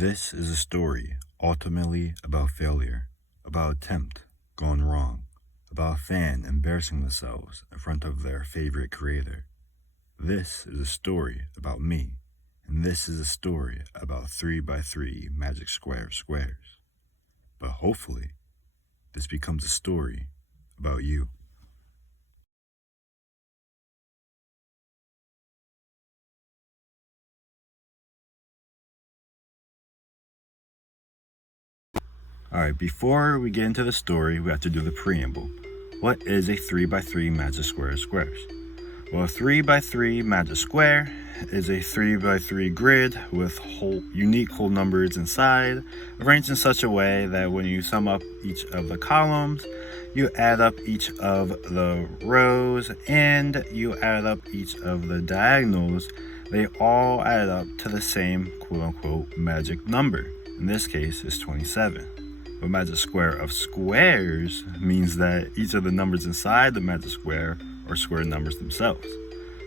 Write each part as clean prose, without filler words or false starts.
This is a story ultimately about failure, about attempt gone wrong, about a fan embarrassing themselves in front of their favorite creator. This is a story about me, and this is a story about 3x3 magic squares. But hopefully, this becomes a story about you. Alright, before we get into the story, we have to do the preamble. What is a 3x3 magic square of squares? Well, a 3x3 magic square is a 3x3 grid with unique whole numbers inside, arranged in such a way that when you sum up each of the columns, you add up each of the rows, and you add up each of the diagonals, they all add up to the same quote-unquote magic number. In this case, it's 27. A magic square of squares means that each of the numbers inside the magic square are square numbers themselves.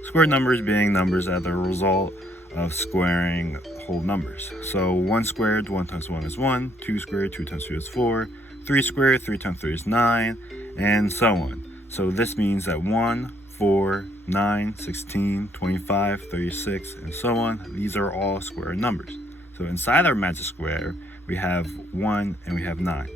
Square numbers being numbers that are the result of squaring whole numbers. So 1 squared, 1 times 1 is 1, 2 squared, 2 times 2 is 4, 3 squared, 3 times 3 is 9, and so on. So this means that 1, 4, 9, 16, 25, 36, and so on, these are all square numbers. So inside our magic square, we have 1 and we have 9.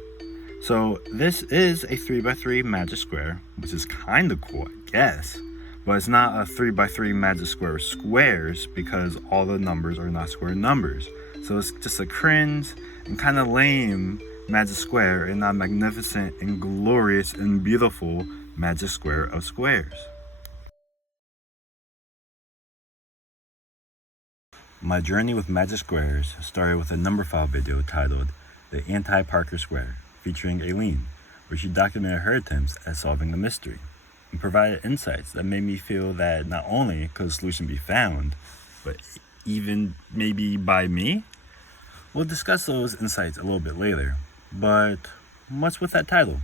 So this is a 3x3 magic square, which is kind of cool, I guess. But it's not a 3x3 magic square of squares because all the numbers are not square numbers. So it's just a cringe and kind of lame magic square and not magnificent and glorious and beautiful magic square of squares. My journey with magic squares started with a Numberphile video titled The Anti-Parker Square, featuring Aileen, where she documented her attempts at solving the mystery and provided insights that made me feel that not only could a solution be found, but even maybe by me. We'll discuss those insights a little bit later, but what's with that title?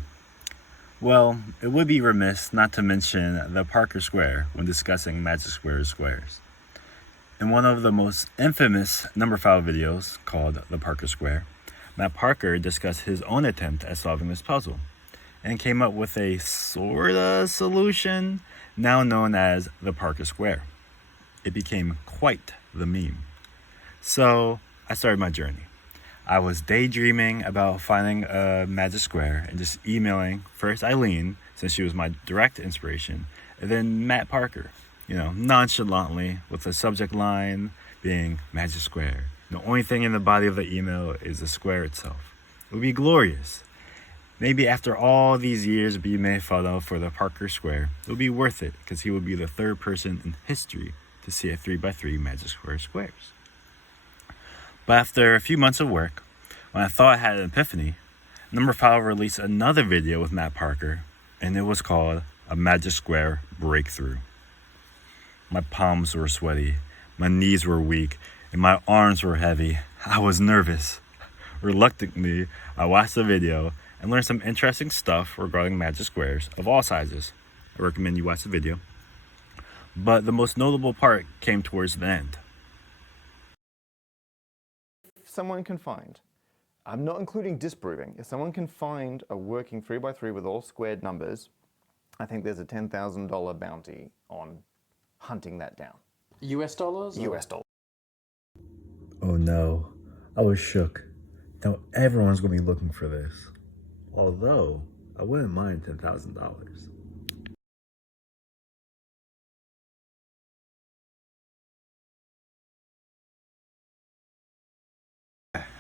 Well, it would be remiss not to mention the Parker Square when discussing magic squares. In one of the most infamous Numberphile videos, called The Parker Square, Matt Parker discussed his own attempt at solving this puzzle, and came up with a sorta solution, now known as the Parker Square. It became quite the meme. So, I started my journey. I was daydreaming about finding a magic square and just emailing first Aileen, since she was my direct inspiration, and then Matt Parker. Nonchalantly, with the subject line being magic square. The only thing in the body of the email is the square itself. It would be glorious. Maybe after all these years being made fun of for the Parker Square, it would be worth it because he would be the third person in history to see a 3x3 magic square of squares. But after a few months of work, when I thought I had an epiphany, Numberphile released another video with Matt Parker, and it was called A Magic Square Breakthrough. My palms were sweaty, my knees were weak, and my arms were heavy. I was nervous. Reluctantly, I watched the video and learned some interesting stuff regarding magic squares of all sizes. I recommend you watch the video. But the most notable part came towards the end. If someone can find, I'm not including disproving, if someone can find a working 3x3 with all squared numbers, I think there's a $10,000 bounty on hunting that down. US dollars? US dollars. Oh no, I was shook. Now everyone's going to be looking for this. Although, I wouldn't mind $10,000.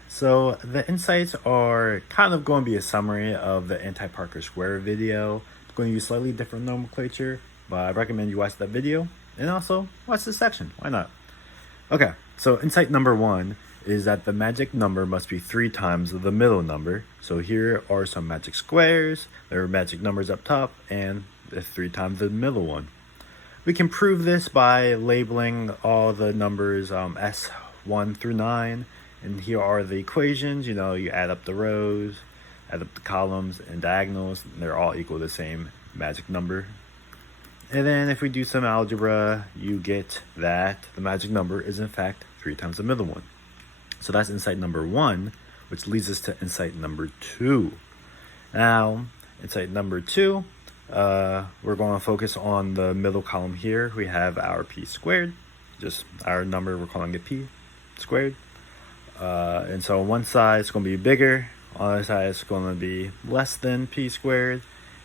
So the insights are kind of going to be a summary of the Anti-Parker Square video. It's going to use slightly different nomenclature, but I recommend you watch that video and also watch this section. Why not? Okay, so insight number 1 is that the magic number must be 3 times the middle number. So here are some magic squares. There are magic numbers up top and 3 times the middle one. We can prove this by labeling all the numbers S1 through 9. And here are the equations. You add up the rows, add up the columns and diagonals, and they're all equal to the same magic number. And then if we do some algebra, you get that the magic number is in fact 3 times the middle one. So that's insight number 1, which leads us to insight number 2. Now, insight number 2, we're going to focus on the middle column here. We have our p squared, just our number, we're calling it p squared. And so on one side it's going to be bigger, on the other side it's going to be less than p squared,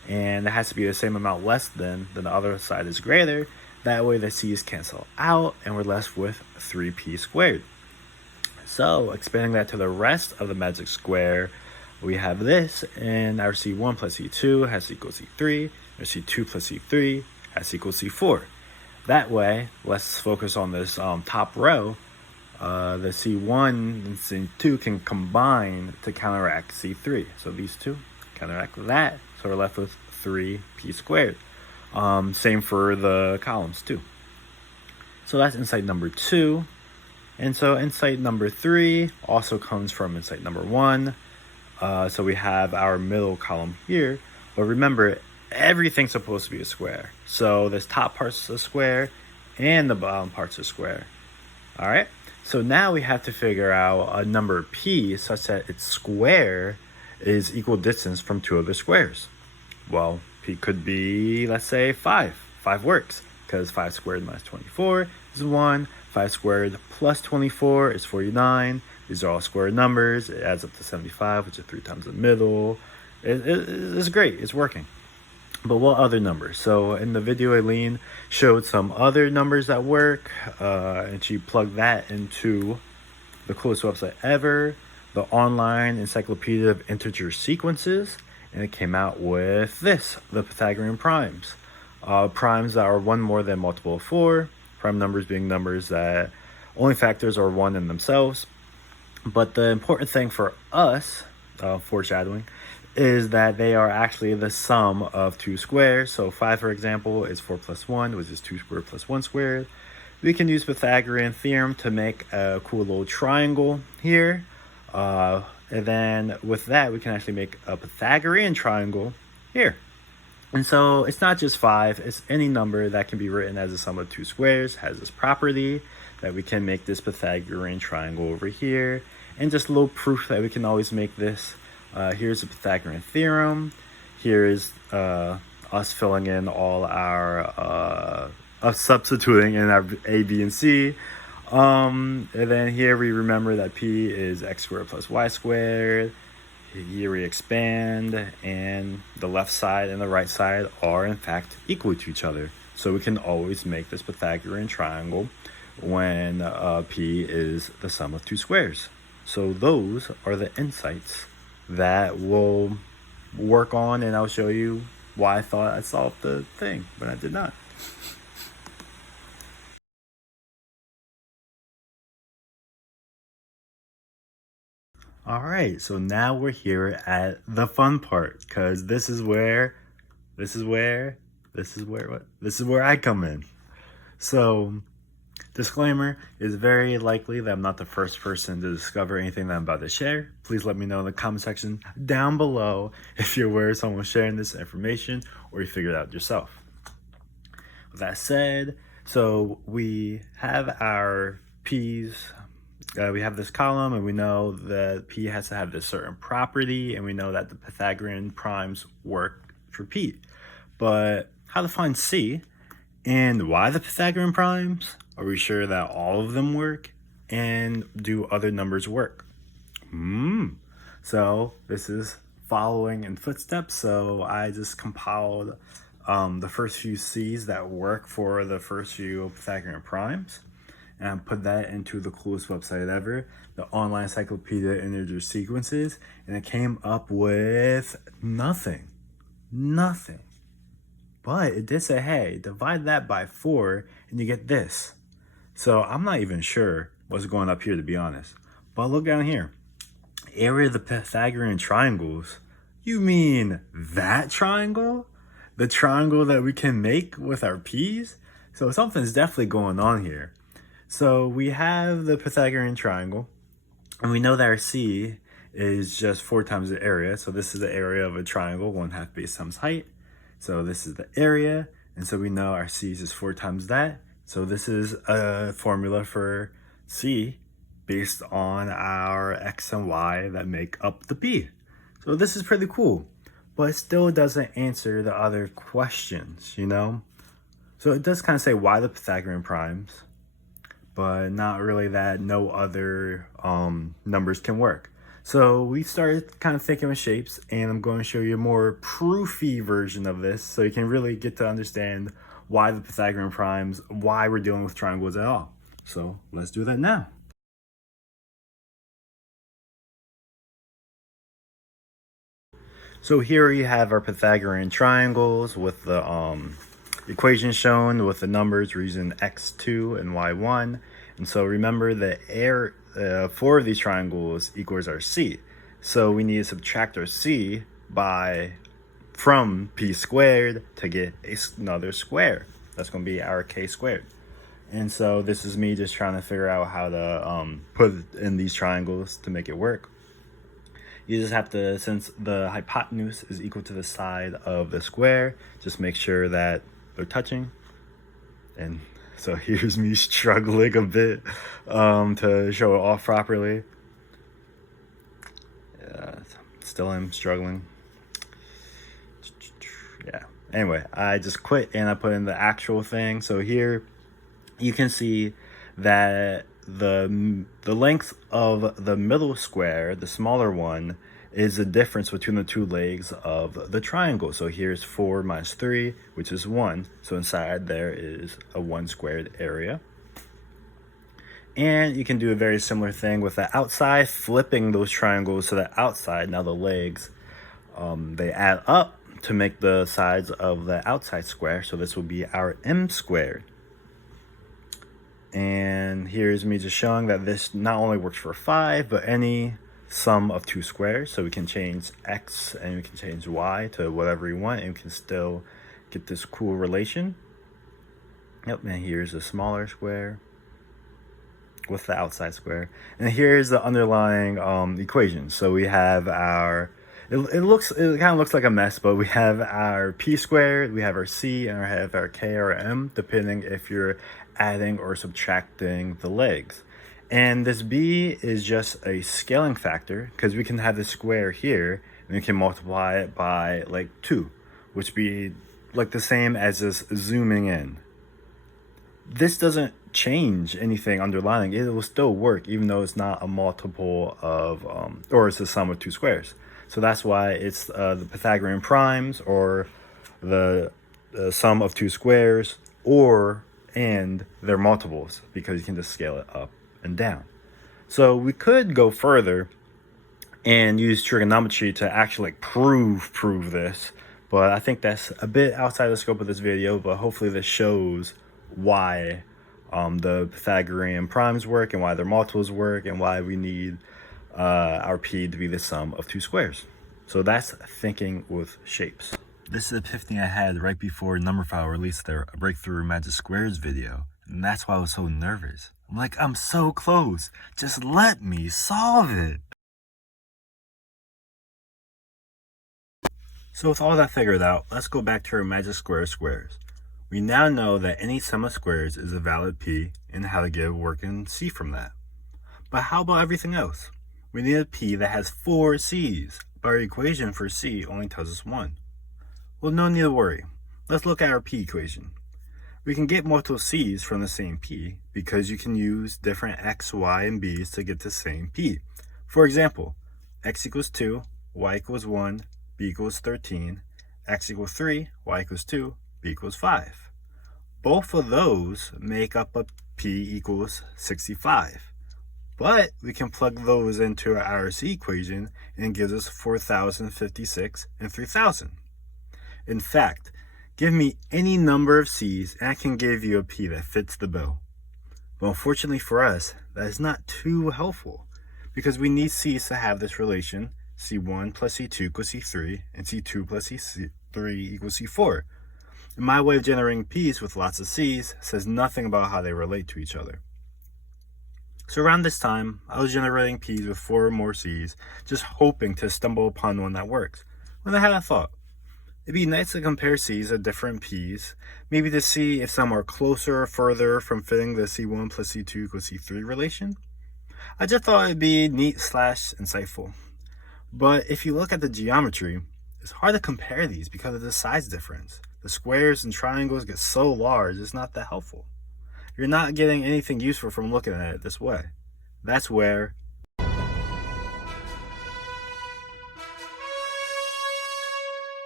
and it has to be the same amount less than the other side is greater. That way the c's cancel out and we're left with 3p squared. So expanding that to the rest of the magic square, we have this, and our c1 plus c2 has to equal c3, or c2 plus c3 has to equal c4. That way, let's focus on this top row. The c1 and c2 can combine to counteract c3. So these two counteract that, so we're left with 3p squared. Same for the columns too. So that's insight number 2. And so insight number 3 also comes from insight number 1. So we have our middle column here, but remember, everything's supposed to be a square. So this top part's a square and the bottom part's a square. All right, so now we have to figure out a number p such that its square is equal distance from two other squares. Well, p could be, let's say, 5. 5 works, because 5 squared minus 24 is 1. 5 squared plus 24 is 49. These are all square numbers. It adds up to 75, which is 3 times the middle. It's great. It's working. But what other numbers? So in the video, Aileen showed some other numbers that work, and she plugged that into the coolest website ever, the Online Encyclopedia of Integer Sequences, and it came out with this, the Pythagorean primes. Primes that are 1 more than multiple of 4, prime numbers being numbers that only factors are 1 in themselves. But the important thing for us, foreshadowing, is that they are actually the sum of 2 squares. So 5, for example, is 4 plus 1, which is 2 squared plus 1 squared. We can use Pythagorean theorem to make a cool little triangle here. And then with that, we can actually make a Pythagorean triangle here. And so it's not just 5, it's any number that can be written as a sum of 2 squares, has this property that we can make this Pythagorean triangle over here. And just a little proof that we can always make this. Here's the Pythagorean theorem. Here is us filling in all our, substituting in our A, B, and C. And then here we remember that P is x squared plus y squared. Here we expand, and the left side and the right side are in fact equal to each other. So we can always make this Pythagorean triangle when P is the sum of 2 squares. So those are the insights that we'll work on, and I'll show you why I thought I solved the thing, but I did not. All right, so now we're here at the fun part, because this is where I come in. So, disclaimer, it's very likely that I'm not the first person to discover anything that I'm about to share. Please let me know in the comment section down below if you're aware of someone sharing this information or you figured it out yourself. With that said, so we have our P's. We have this column, and we know that P has to have this certain property, and we know that the Pythagorean primes work for P. But how to find C, and why the Pythagorean primes? Are we sure that all of them work? And do other numbers work? So this is following in footsteps. So I just compiled the first few C's that work for the first few Pythagorean primes, and put that into the coolest website ever, the Online Encyclopedia of Integer Sequences, and it came up with nothing. But it did say, hey, divide that by 4 and you get this. So I'm not even sure what's going up here, to be honest. But look down here. Area of the Pythagorean triangles. You mean that triangle? The triangle that we can make with our P's? So something's definitely going on here. So we have the Pythagorean triangle, and we know that our C is just 4 times the area. So this is the area of a triangle, 1/2 base times height. So this is the area, and so we know our C is just 4 times that. So this is a formula for C based on our x and y that make up the p. So this is pretty cool, but it still doesn't answer the other questions, you know? So it does kind of say why the Pythagorean primes, but not really that no other numbers can work. So we started kind of thinking with shapes, and I'm going to show you a more proofy version of this so you can really get to understand why the Pythagorean primes, why we're dealing with triangles at all. So let's do that now. So here we have our Pythagorean triangles with the equation shown with the numbers. We're using x2 and y1. And so remember that 4 of these triangles equals our c. So we need to subtract our c from p squared to get another square. That's going to be our k squared. And so this is me just trying to figure out how to put in these triangles to make it work. You just have to, since the hypotenuse is equal to the side of the square, just make sure that they're touching. And so here's me struggling a bit to show it off properly. Still am struggling. Yeah. Anyway, I just quit and I put in the actual thing. So here you can see that the length of the middle square, the smaller one, is the difference between the two legs of the triangle. So here's 4 minus 3, which is 1. So inside there is a 1 squared area. And you can do a very similar thing with the outside, flipping those triangles to the outside. Now the legs, they add up to make the sides of the outside square. So this will be our m squared. And here's me just showing that this not only works for 5, but any sum of 2 squares. So we can change x and we can change y to whatever we want, and we can still get this cool relation. Yep, and here's a smaller square with the outside square. And here's the underlying equation. So we have our, it kind of looks like a mess, but we have our p squared, we have our c, and we have our k or m, depending if you're adding or subtracting the legs. And this b is just a scaling factor, because we can have the square here and we can multiply it by like 2, which be like the same as this zooming in. This doesn't change anything underlying. It will still work even though it's not a multiple of or it's the sum of 2 squares. So that's why it's the Pythagorean primes, or the sum of 2 squares, and their multiples, because you can just scale it up and down. So we could go further and use trigonometry to actually like prove this, but I think that's a bit outside the scope of this video. But hopefully this shows why the Pythagorean primes work, and why their multiples work, and why we need our p to be the sum of 2 squares. So that's thinking with shapes. This is the epiphany I had right before Numberphile released their Breakthrough Magic Squares video, and that's why I was so nervous. I'm like, I'm so close. Just let me solve it. So with all that figured out, let's go back to our Magic Squares. We now know that any sum of squares is a valid p, and how to get a working c from that. But how about everything else? We need a p that has 4 c's, but our equation for c only tells us 1. Well, no need to worry. Let's look at our p equation. We can get multiple c's from the same p, because you can use different x, y, and b's to get the same p. For example, x equals 2, y equals 1, b equals 13, x equals 3, y equals 2, b equals 5. Both of those make up a p equals 65. But we can plug those into our c equation, and it gives us 4,056 and 3,000. In fact, give me any number of c's and I can give you a p that fits the bill. But unfortunately for us, that is not too helpful, because we need c's to have this relation, c1 plus c2 equals c3, and c2 plus c3 equals c4. And my way of generating p's with lots of c's says nothing about how they relate to each other. So around this time, I was generating p's with 4 or more c's, just hoping to stumble upon one that works, when I had a thought. It'd be nice to compare c's of different p's, maybe to see if some are closer or further from fitting the c1 plus c2 equals c3 relation. I just thought it'd be neat slash insightful. But if you look at the geometry, it's hard to compare these because of the size difference. The squares and triangles get so large, it's not that helpful. You're not getting anything useful from looking at it this way. That's where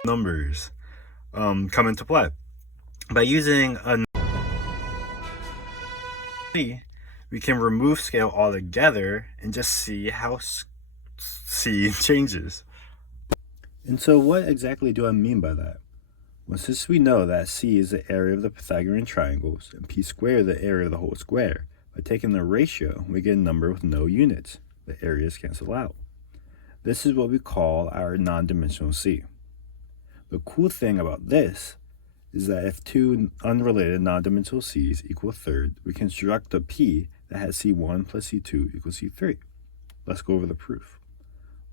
numbers come into play. By using a we can remove scale altogether and just see how C changes. And so what exactly do I mean by that? Well, since we know that C is the area of the Pythagorean triangles and P squared the area of the whole square, by taking the ratio, we get a number with no units. The areas cancel out. This is what we call our non-dimensional C. The cool thing about this is that if two unrelated non-dimensional C's equal a third, we construct a P that has C1 plus C2 equals C3. Let's go over the proof.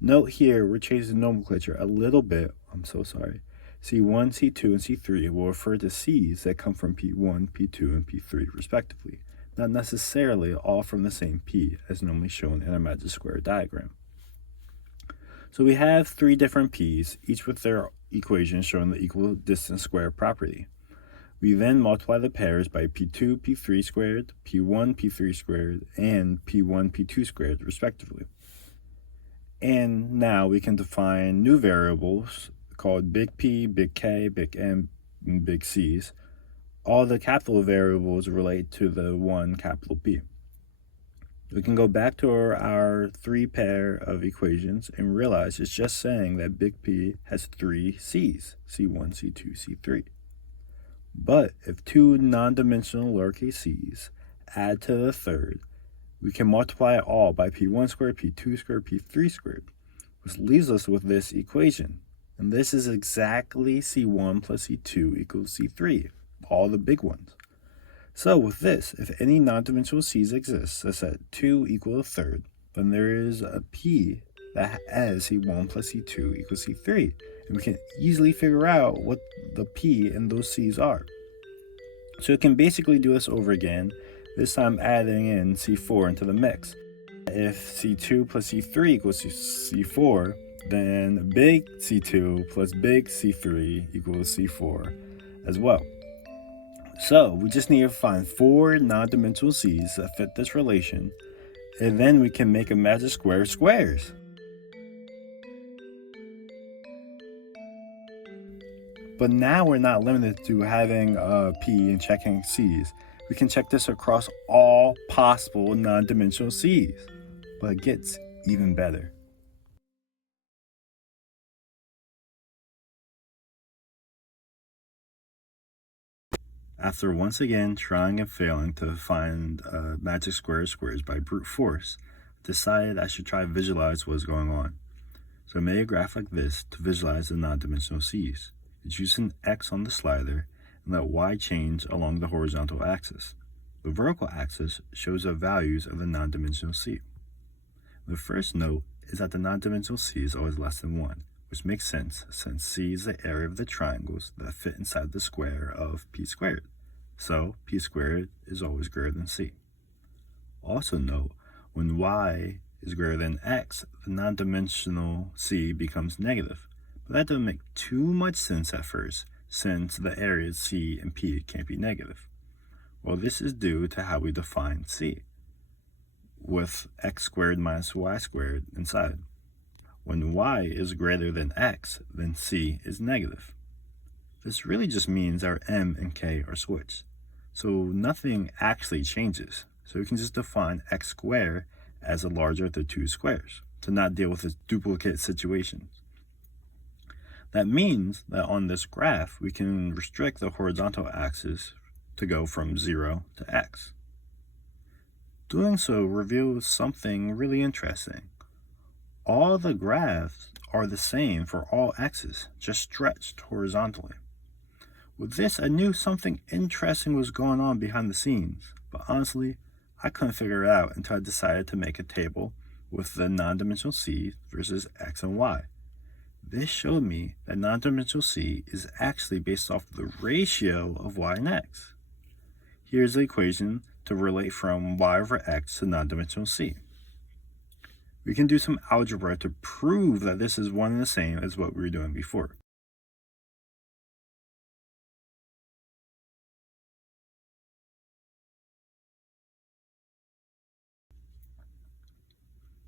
Note here, we're changing the nomenclature a little bit. I'm so sorry. C1, C2, and C3 will refer to C's that come from P1, P2, and P3 respectively, not necessarily all from the same P as normally shown in a magic square diagram. So we have three different P's, each with their equation showing the equal distance square property. We then multiply the pairs by P2, P3 squared, P1, P3 squared, and P1, P2 squared respectively. And now we can define new variables called big P, big K, big M, and big C's. All the capital variables relate to the one capital P. We can go back to our three pair of equations and realize it's just saying that big P has three C's, C1, C2, C3. But if two non-dimensional lowercase c's add to the third, we can multiply it all by P1 squared, P2 squared, P3 squared, which leaves us with this equation. And this is exactly C1 plus C2 equals C3, all the big ones. So with this, if any non-dimensional c's exist such that 2 equal a third, then there is a P that has C1 plus C2 equals C3. And we can easily figure out what the P and those C's are. So it can basically do this over again, this time adding in C4 into the mix. If C2 plus C3 equals C4, then big C2 plus big C3 equals C4 as well. So we just need to find four non-dimensional C's that fit this relation, and then we can make a magic square of squares. But now we're not limited to having a P and checking C's. We can check this across all possible non-dimensional C's, but it gets even better. After once again trying and failing to find a magic square of squares by brute force, I decided I should try to visualize what was going on. So I made a graph like this to visualize the non-dimensional C's. It's using X on the slider and let Y change along the horizontal axis. The vertical axis shows the values of the non-dimensional C. The first note is that the non-dimensional C is always less than 1, which makes sense since C is the area of the triangles that fit inside the square of P squared. So P squared is always greater than C. Also note, when Y is greater than X, the non-dimensional C becomes negative. But that doesn't make too much sense at first, since the areas C and P can't be negative. Well, this is due to how we define C, with x squared minus y squared inside. When y is greater than x, then c is negative. This really just means our m and k are switched. So nothing actually changes. So we can just define x squared as the larger of the two squares to not deal with this duplicate situation. That means that on this graph, we can restrict the horizontal axis to go from 0 to x. Doing so reveals something really interesting. All the graphs are the same for all x's, just stretched horizontally. With this, I knew something interesting was going on behind the scenes, but honestly, I couldn't figure it out until I decided to make a table with the non-dimensional c versus x and y. This showed me that non-dimensional c is actually based off the ratio of y and x. Here's the equation to relate from y over x to non-dimensional c. we can do some algebra to prove that this is one and the same as what we were doing before.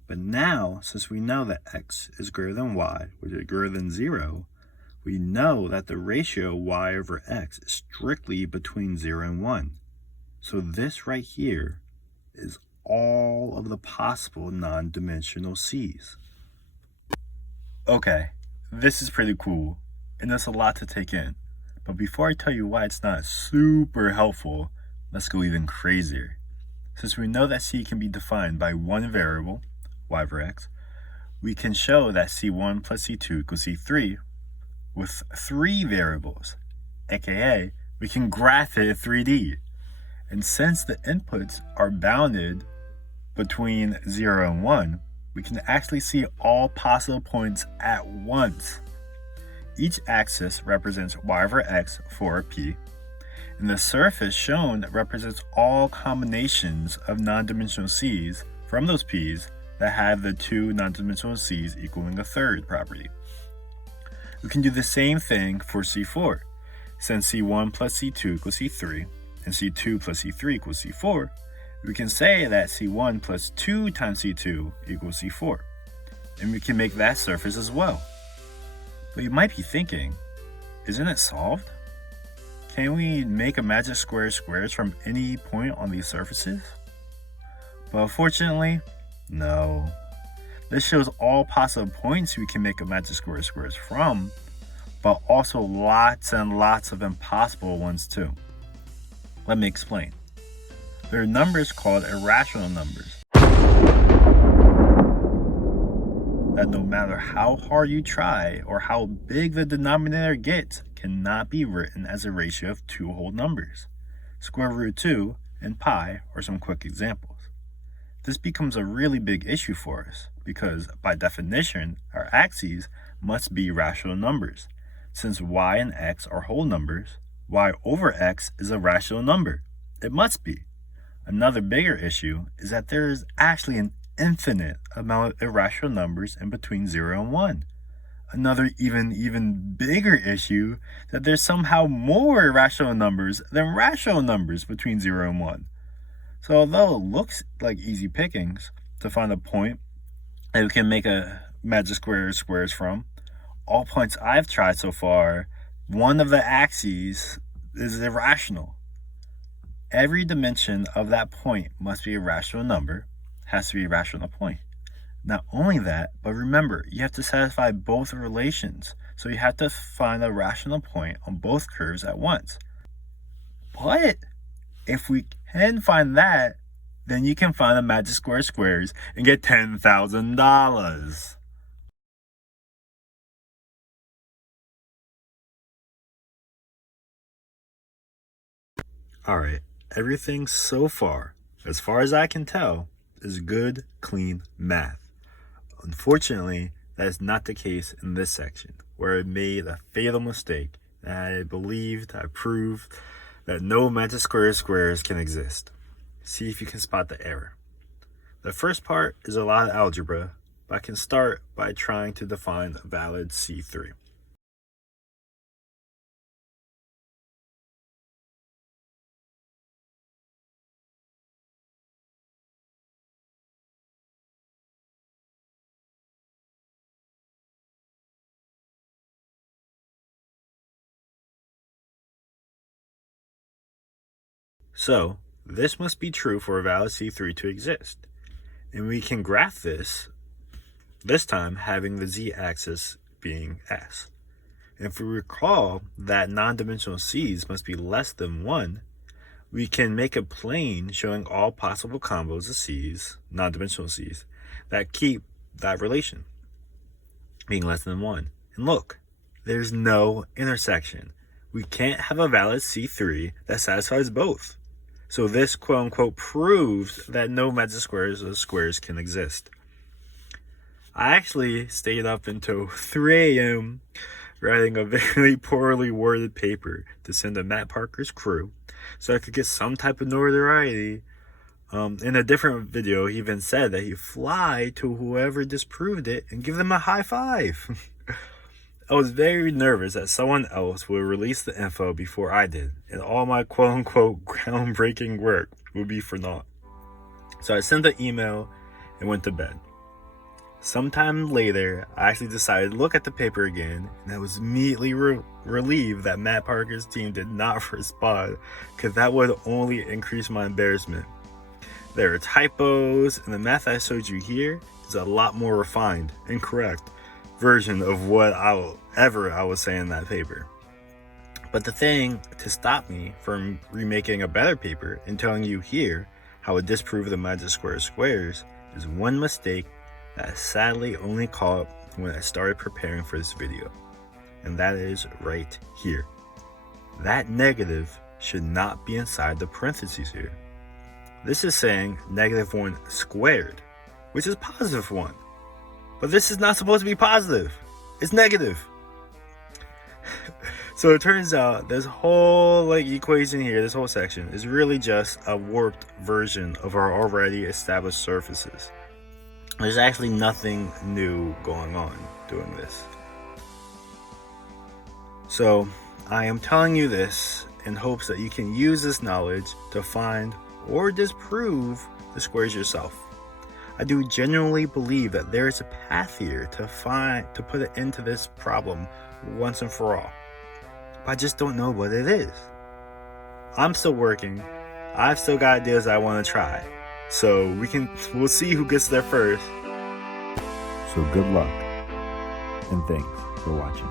But now, since we know that x is greater than y, which is greater than 0, we know that the ratio y over x is strictly between 0 and 1. So this right here is all of the possible non-dimensional c's. Okay, this is pretty cool, and there's a lot to take in. But before I tell you why it's not super helpful, let's go even crazier. Since we know that c can be defined by one variable, y over x, we can show that c1 plus c2 equals c3 with 3 variables, aka we can graph it in 3D. And since the inputs are bounded between 0 and 1, we can actually see all possible points at once. Each axis represents y over x for p, and the surface shown represents all combinations of non-dimensional c's from those p's that have the 2 non-dimensional c's equaling a third property. We can do the same thing for c4. Since c1 plus c2 equals c3, and c2 plus c3 equals c4, we can say that c1 plus 2 times c2 equals c4. And we can make that surface as well. But you might be thinking, isn't it solved? Can we make a magic square squares from any point on these surfaces? But unfortunately, no. This shows all possible points we can make a magic square squares from, but also lots and lots of impossible ones too. Let me explain. There are numbers called irrational numbers that no matter how hard you try or how big the denominator gets, cannot be written as a ratio of 2 whole numbers. Square root 2 and pi are some quick examples. This becomes a really big issue for us because, by definition, our axes must be rational numbers. Since y and x are whole numbers, y over x is a rational number. It must be. Another bigger issue is that there is actually an infinite amount of irrational numbers in between 0 and 1. Another even bigger issue is that there's somehow more irrational numbers than rational numbers between 0 and 1. So although it looks like easy pickings to find a point that we can make a magic squares from, all points I've tried so far, one of the axes is irrational. Every dimension of that point must be a rational number, has to be a rational point. Not only that, but remember, you have to satisfy both relations, so you have to find a rational point on both curves at once. But if we can find that, then you can find a magic squares and get $10,000. Alright, everything so far, as far as I can tell, is good, clean math. Unfortunately, that is not the case in this section, where I made a fatal mistake and I proved that no magic squares can exist. See if you can spot the error. The first part is a lot of algebra, but I can start by trying to define a valid C3. So, this must be true for a valid C3 to exist. And we can graph this time having the z-axis being s. And if we recall that non-dimensional c's must be less than 1, we can make a plane showing all possible combos of c's, non-dimensional c's, that keep that relation being less than 1. And look, there's no intersection. We can't have a valid C3 that satisfies both. So this quote-unquote proves that no magic squares can exist. I actually stayed up until 3 a.m. writing a very poorly worded paper to send to Matt Parker's crew so I could get some type of notoriety In a different video, he even said that he'd fly to whoever disproved it and give them a high five. I was very nervous that someone else would release the info before I did, and all my quote-unquote groundbreaking work would be for naught. So I sent the email and went to bed. Sometime later, I actually decided to look at the paper again, and I was immediately relieved that Matt Parker's team did not respond, because that would only increase my embarrassment. There are typos, and the math I showed you here is a lot more refined and correct version of what I was saying in that paper. But the thing to stop me from remaking a better paper and telling you here how to disprove the magic squares is one mistake that I sadly only caught when I started preparing for this video. And that is right here. That negative should not be inside the parentheses here. This is saying -1 squared, which is +1. But this is not supposed to be positive. It's negative. So it turns out this whole equation here, this whole section, is really just a warped version of our already established surfaces. There's actually nothing new going on doing this. So I am telling you this in hopes that you can use this knowledge to find or disprove the squares yourself. I do genuinely believe that there is a path here to put an end to this problem once and for all. But I just don't know what it is. I'm still working. I've still got ideas I want to try. So we'll see who gets there first. So good luck, and thanks for watching.